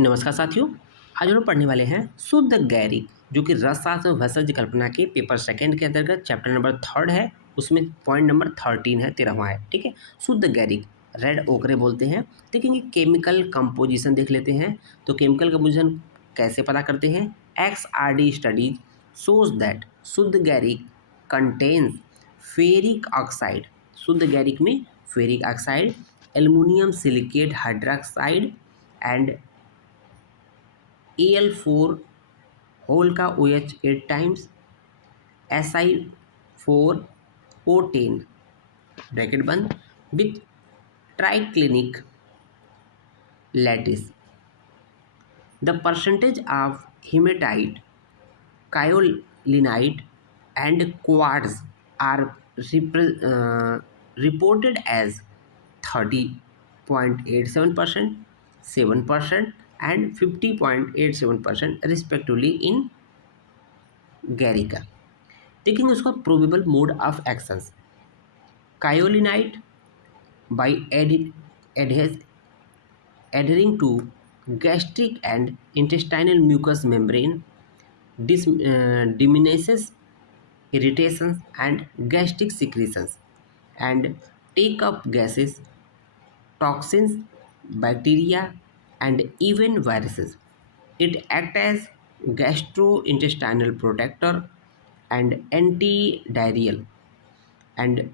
नमस्कार साथियों। आज हम लोग पढ़ने वाले हैं शुद्ध गैरिक, जो कि रसशास्त्र व भैषज कल्पना के पेपर सेकंड के अंतर्गत चैप्टर नंबर 3 है। उसमें पॉइंट नंबर 13 है, 13वां है। ठीक है, शुद्ध गैरिक रेड ओकरे बोलते हैं। देखेंगे केमिकल कंपोजिशन देख लेते हैं। तो केमिकल कंपोजिशन कैसे पता करते हैं? XRD स्टडीज शोज दैट शुद्ध गैरिक कंटेन्स फेरिक ऑक्साइड। शुद्ध गैरिक में ferric oxide, aluminium silicate hydroxide and Al4 whole का OH 8 टाइम्स, Si4O10 ब्रैकेट बंद with triclinic lattice. The percentage of hematite, kaolinite and quartz are reported as 30.87%, 7% and 50.87% respectively in गैरिका। देखेंगे उसका probable mode of actions. Kaolinite by adhering to gastric and intestinal mucous membrane diminishes irritations and gastric secretions and take up gases, toxins, bacteria and even viruses. It acts as gastrointestinal protector and antidiarrheal and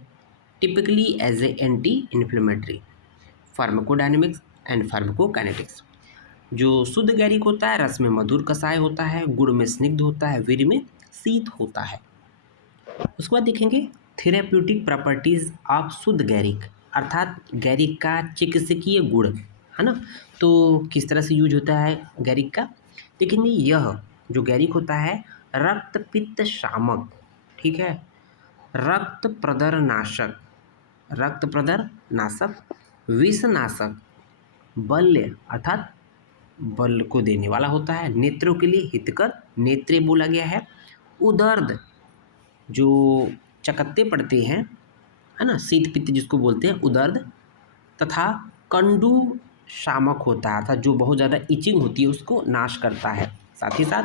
typically as a anti-inflammatory. Pharmacodynamics and pharmacokinetics. जो शुद्ध गैरिक होता है, रस में मधुर कसाय होता है, गुड़ में स्निग्ध होता है, वीर्य में शीत होता है। उसके बाद देखेंगे थेराप्यूटिक प्रॉपर्टीज ऑफ शुद्ध गैरिक, अर्थात गैरिक का चिकित्सकीय गुण, है ना। तो किस तरह से यूज होता है गैरिक का? देखेंगे यह जो गैरिक होता है रक्त पित्त शामक, ठीक है, रक्त प्रदर नाशक, विषनाशक, बल्य अर्थात बल को देने वाला होता है, नेत्रों के लिए हितकर, नेत्रे बोला गया है, उदर्द जो चकत्ते पड़ते हैं, है ना, शीत पित्त जिसको बोलते हैं उदर्द, तथा कंडू शामक होता है, अर्थात जो बहुत ज़्यादा इचिंग होती है उसको नाश करता है। साथ ही साथ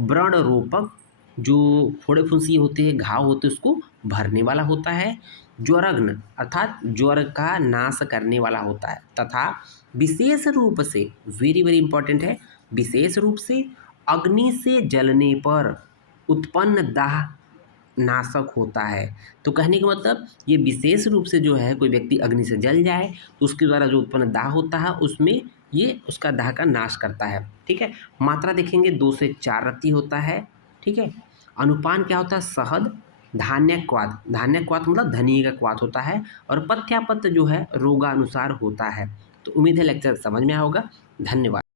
व्रण रोपक, जो फोड़े फुंसी होते हैं, घाव होते हैं, उसको भरने वाला होता है। ज्वरग्न अर्थात ज्वर का नाश करने वाला होता है, तथा विशेष रूप से, वेरी वेरी इंपॉर्टेंट है, विशेष रूप से अग्नि से जलने पर उत्पन्न दाह नाशक होता है। तो कहने का मतलब ये विशेष रूप से जो है, कोई व्यक्ति अग्नि से जल जाए तो उसके द्वारा जो उत्पन्न दाह होता है उसमें ये उसका दाह का नाश करता है। ठीक है, मात्रा देखेंगे 2 से 4 रत्ती होता है। ठीक है, अनुपान क्या होता है? शहद, धान्यक्वाथ मतलब धनिये का क्वाथ होता है, और पथ्यापत्य जो है रोगानुसार होता है। तो उम्मीद है लेक्चर समझ में आया होगा। धन्यवाद।